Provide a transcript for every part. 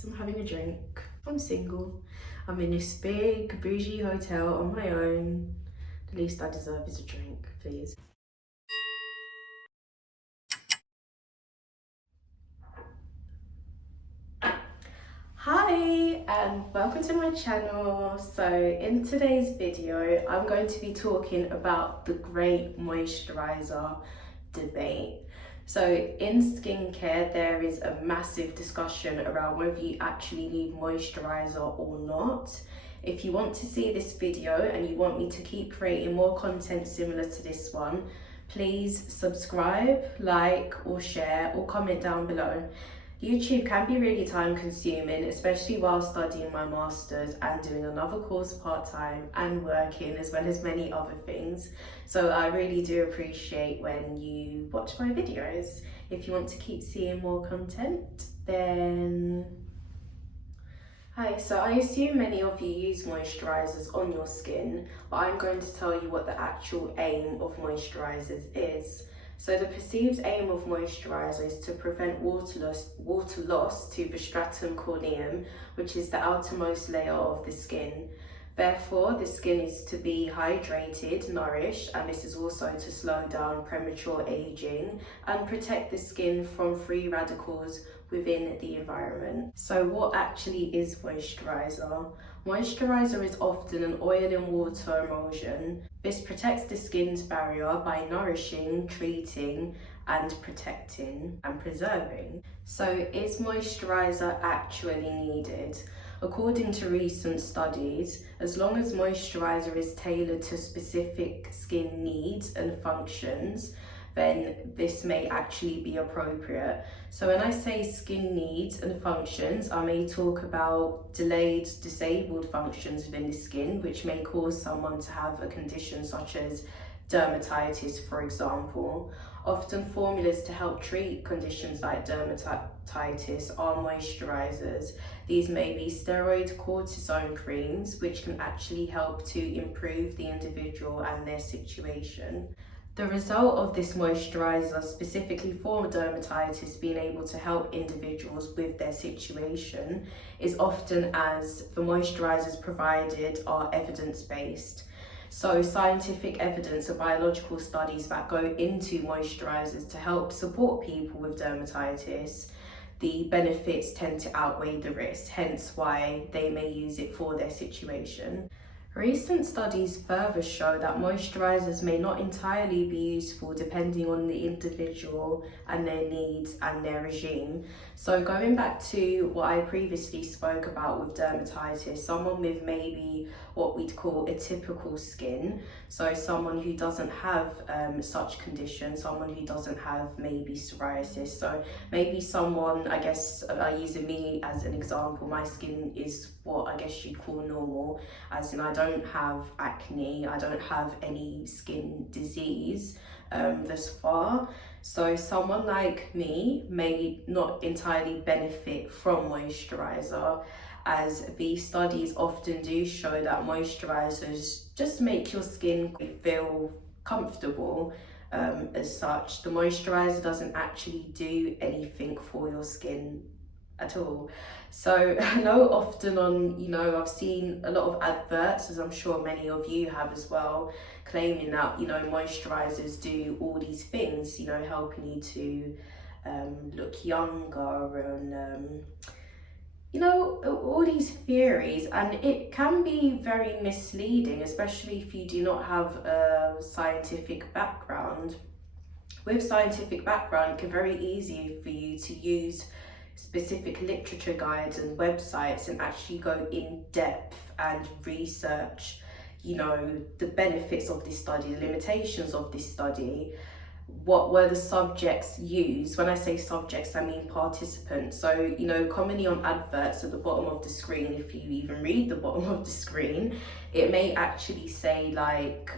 yes, I'm having a drink. I'm single. I'm in this big bougie hotel on my own. The least I deserve is a drink, please. Hi and welcome to my channel. So in today's video, I'm going to be talking about the great moisturizer debate. So in skincare, there is a massive discussion around whether you actually need moisturizer or not. If you want to see this video and you want me to keep creating more content similar to this one, please subscribe, like or share or comment down below. YouTube can be really time consuming, especially while studying my masters and doing another course part-time and working, as well as many other things. So I really do appreciate when you watch my videos. If you want to keep seeing more content, then hi. So I assume many of you use moisturizers on your skin, but I'm going to tell you what the actual aim of moisturizers is. So the perceived aim of moisturiser is to prevent water loss to the stratum corneum, which is the outermost layer of the skin. Therefore, the skin is to be hydrated, nourished, and this is also to slow down premature aging and protect the skin from free radicals within the environment. So what actually is moisturiser? Moisturiser is often an oil and water emulsion. This protects the skin's barrier by nourishing, treating, and protecting and preserving. So is moisturiser actually needed? According to recent studies, as long as moisturiser is tailored to specific skin needs and functions, then this may actually be appropriate. So when I say skin needs and functions, I may talk about delayed, disabled functions within the skin, which may cause someone to have a condition such as dermatitis, for example. Often formulas to help treat conditions like dermatitis are moisturizers. These may be steroid cortisone creams, which can actually help to improve the individual and their situation. The result of this moisturiser, specifically for dermatitis, being able to help individuals with their situation is often as the moisturisers provided are evidence-based. So scientific evidence of biological studies that go into moisturisers to help support people with dermatitis, the benefits tend to outweigh the risks, hence why they may use it for their situation. Recent studies further show that moisturisers may not entirely be useful depending on the individual and their needs and their regime. So going back to what I previously spoke about with dermatitis, someone with maybe what we'd call atypical skin, so someone who doesn't have such condition, someone who doesn't have maybe psoriasis, so maybe someone, I guess, using me as an example, my skin is what I guess you'd call normal, as in I don't have acne, I don't have any skin disease thus far. So someone like me may not entirely benefit from moisturiser, as these studies often do show that moisturisers just make your skin feel comfortable. As such, the moisturiser doesn't actually do anything for your skin at all. So I know often on, I've seen a lot of adverts, as I'm sure many of you have as well, claiming that, moisturisers do all these things, helping you to look younger and, all these theories, and it can be very misleading, especially if you do not have a scientific background. With scientific background, it can be very easy for you to use specific literature guides and websites and actually go in depth and research, the benefits of this study, the limitations of this study, what were the subjects used. When I say subjects, I mean participants. So, commonly on adverts at the bottom of the screen, if you even read the bottom of the screen, it may actually say like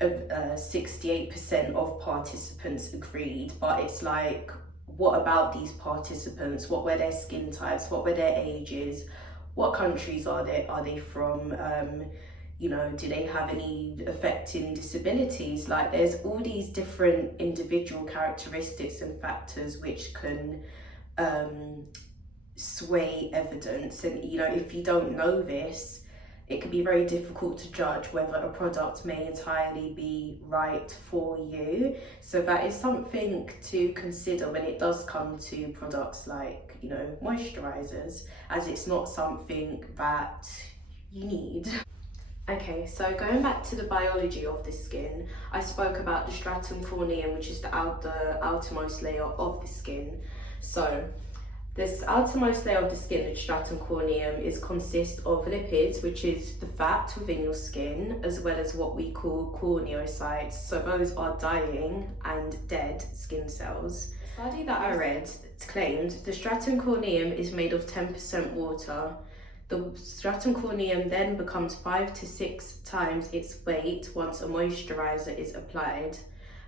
68% of participants agreed, but it's like, what about these participants? What were their skin types? What were their ages? What countries are they from? Do they have any affecting disabilities? Like, there's all these different individual characteristics and factors which can sway evidence, and you know, if you don't know this, it can be very difficult to judge whether a product may entirely be right for you. So that is something to consider when it does come to products like, you know, moisturizers, as it's not something that you need. Okay, so going back to the biology of the skin, I spoke about the stratum corneum, which is the outermost layer of the skin. So this outermost layer of the skin, the stratum corneum, consists of lipids, which is the fat within your skin, as well as what we call corneocytes. So those are dying and dead skin cells. The study that I read claimed the stratum corneum is made of 10% water. The stratum corneum then becomes 5 to 6 times its weight once a moisturizer is applied.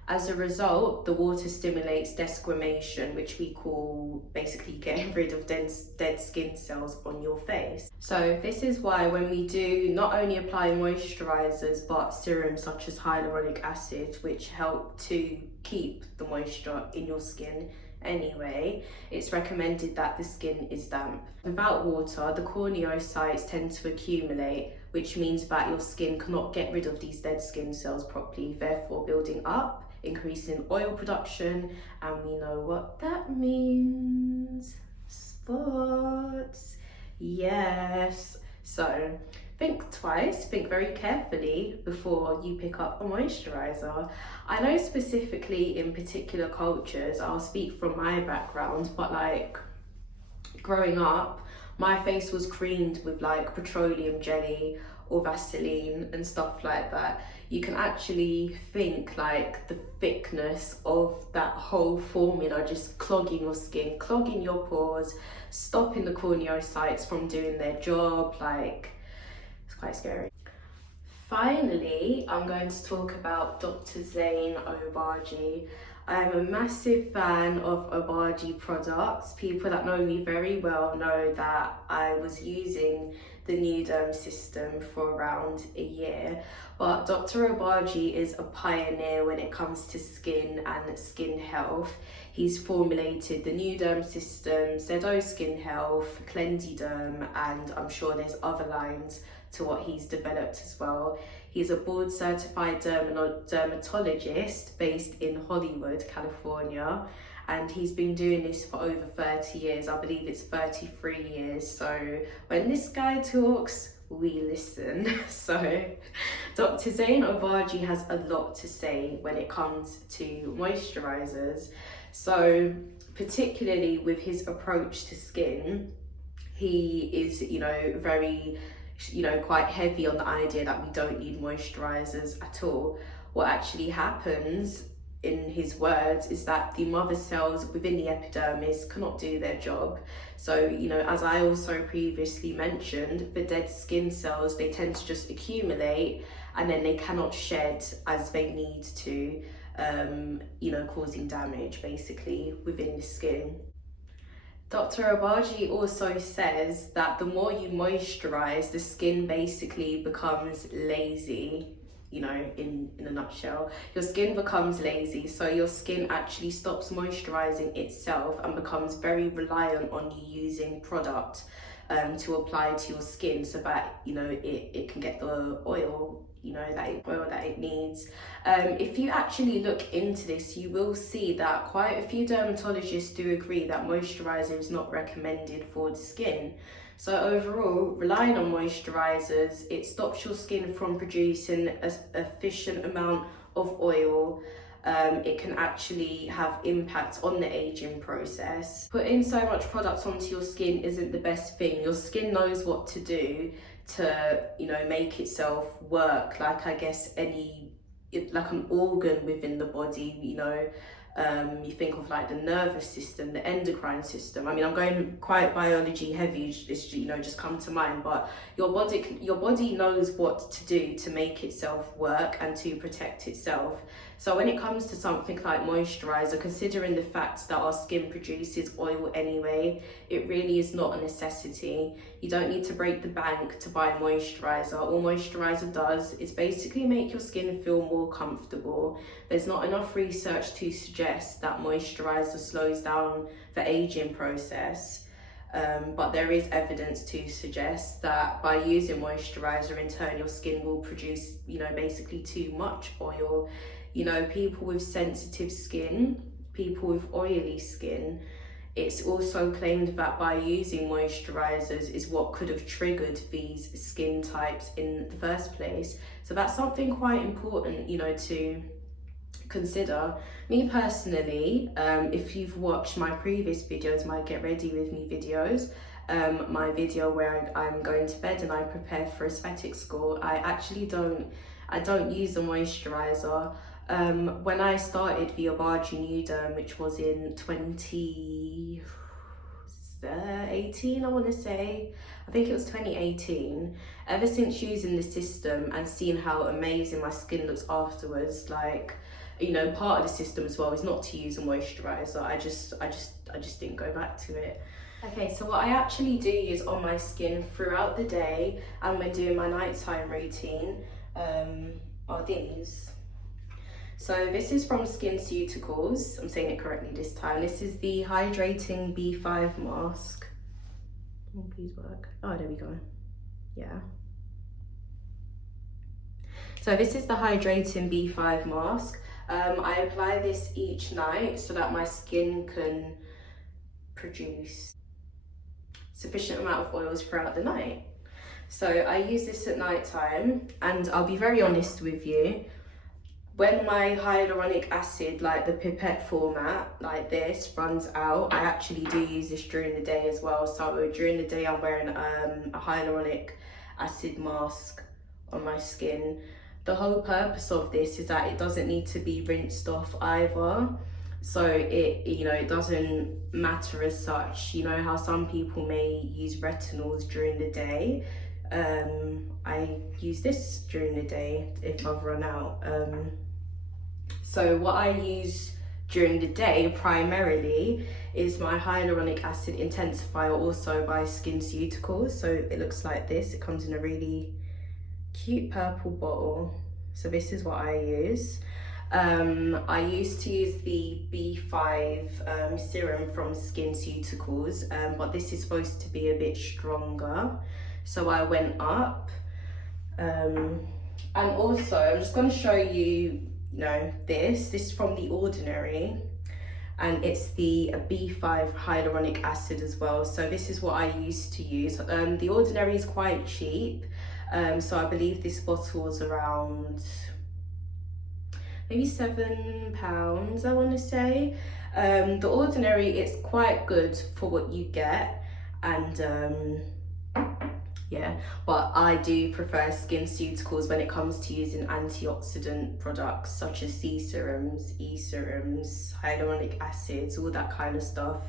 As a result, the water stimulates desquamation, which we call basically getting rid of dead skin cells on your face. So this is why when we do not only apply moisturizers, but serums such as hyaluronic acid, which help to keep the moisture in your skin anyway, it's recommended that the skin is damp. Without water, the corneocytes tend to accumulate, which means that your skin cannot get rid of these dead skin cells properly, therefore building up, increasing oil production, and we know what that means. Spots. Yes. So think twice, think very carefully before you pick up a moisturizer. I know specifically in particular cultures, I'll speak from my background, but like growing up, my face was creamed with like petroleum jelly or Vaseline and stuff like that. You can actually think like the thickness of that whole formula just clogging your skin, clogging your pores, stopping the corneocytes from doing their job. Like, it's quite scary. Finally, I'm going to talk about Dr. Zane Obagi. I'm a massive fan of Obagi products. People that know me very well know that I was using the New Derm system for around a year. But Dr. Obagi is a pioneer when it comes to skin and skin health. He's formulated the New Derm system, Zedo Skin Health, Cleansiderm, and I'm sure there's other lines to what he's developed as well. He's a board certified dermatologist based in Hollywood, California, and he's been doing this for over 30 years. I believe it's 33 years. So when this guy talks, we listen. So Dr. Zane Obagi has a lot to say when it comes to moisturizers. So particularly with his approach to skin, he is, very quite heavy on the idea that we don't need moisturizers at all. What actually happens, in his words, is that the mother cells within the epidermis cannot do their job. So, as I also previously mentioned, the dead skin cells, they tend to just accumulate and then they cannot shed as they need to, causing damage basically within the skin. Dr. Obagi also says that the more you moisturize, the skin basically becomes lazy, in a nutshell. Your skin becomes lazy, so your skin actually stops moisturizing itself and becomes very reliant on you using product to apply to your skin so that, it can get the oil, that it needs. If you actually look into this, you will see that quite a few dermatologists do agree that moisturizer is not recommended for the skin. So overall, relying on moisturizers, it stops your skin from producing an efficient amount of oil. It can actually have impact on the aging process. Putting so much product onto your skin isn't the best thing. Your skin knows what to do to, make itself work like, I guess, like an organ within the body, you think of like the nervous system, the endocrine system. I mean, I'm going quite biology heavy, it's just come to mind, but your body knows what to do to make itself work and to protect itself. So when it comes to something like moisturizer, considering the fact that our skin produces oil anyway, it really is not a necessity. You don't need to break the bank to buy moisturizer. All moisturizer does is basically make your skin feel more comfortable. There's not enough research to suggest that moisturizer slows down the aging process. but there is evidence to suggest that by using moisturizer in turn, your skin will produce, basically too much oil. People with sensitive skin, people with oily skin, it's also claimed that by using moisturizers is what could have triggered these skin types in the first place. So that's something quite important, to consider. Me personally, if you've watched my previous videos, my get ready with me videos, my video where I'm going to bed and I prepare for aesthetic school, I don't use a moisturizer. When I started the Obagi New Derm, which was in 2018, I want to say, I think it was 2018, ever since using the system and seeing how amazing my skin looks afterwards, part of the system as well is not to use a moisturizer. I just didn't go back to it. Okay, so what I actually do use on my skin throughout the day and when doing my nighttime routine are these. So this is from Skinceuticals. I'm saying it correctly this time. This is the hydrating B5 mask. Oh, please work. Oh, there we go. Yeah. So this is the hydrating B5 mask. I apply this each night so that my skin can produce sufficient amount of oils throughout the night. So I use this at night time, and I'll be very honest with you, when my hyaluronic acid, like the pipette format, like this, runs out, I actually do use this during the day as well. So during the day I'm wearing a hyaluronic acid mask on my skin. The whole purpose of this is that it doesn't need to be rinsed off either. So it doesn't matter as such. You know how some people may use retinols during the day. I use this during the day if I've run out. So what I use during the day primarily is my hyaluronic acid intensifier, also by Skinceuticals. So it looks like this. It comes in a really cute purple bottle. So this is what I use. I used to use the B5 serum from Skinceuticals, but this is supposed to be a bit stronger. So I went up. And also, I'm just going to show you, this is from The Ordinary, and it's the B5 hyaluronic acid as well. So this is what I used to use. The Ordinary is quite cheap. So I believe this bottle was around maybe £7, I want to say. The Ordinary, it's quite good for what you get, and yeah, but I do prefer Skinceuticals when it comes to using antioxidant products such as C serums, E serums, hyaluronic acids, all that kind of stuff.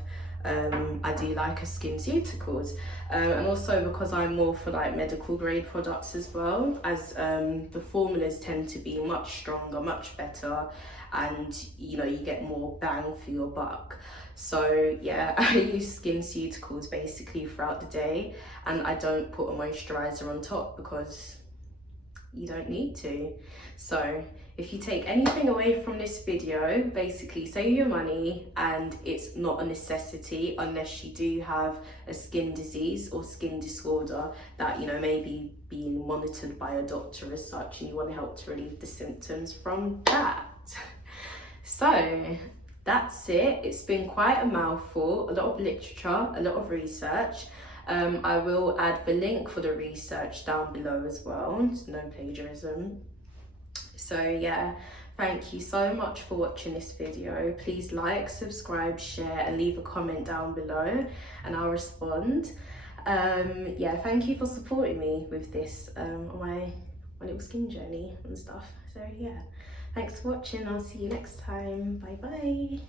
I do like a Skinceuticals, and also because I'm more for like medical grade products as well, as the formulas tend to be much stronger, much better, and you get more bang for your buck. So yeah, I use Skinceuticals basically throughout the day, and I don't put a moisturizer on top because you don't need to. So if you take anything away from this video, basically save your money, and it's not a necessity unless you do have a skin disease or skin disorder that may be being monitored by a doctor as such, and you want to help to relieve the symptoms from that. So that's it. It's been quite a mouthful, a lot of literature, a lot of research. I will add the link for the research down below as well. There's no plagiarism. So yeah, thank you so much for watching this video. Please like, subscribe, share, and leave a comment down below, and I'll respond. Yeah, thank you for supporting me with this on my little skin journey and stuff. So yeah, thanks for watching. I'll see you next time. Bye bye.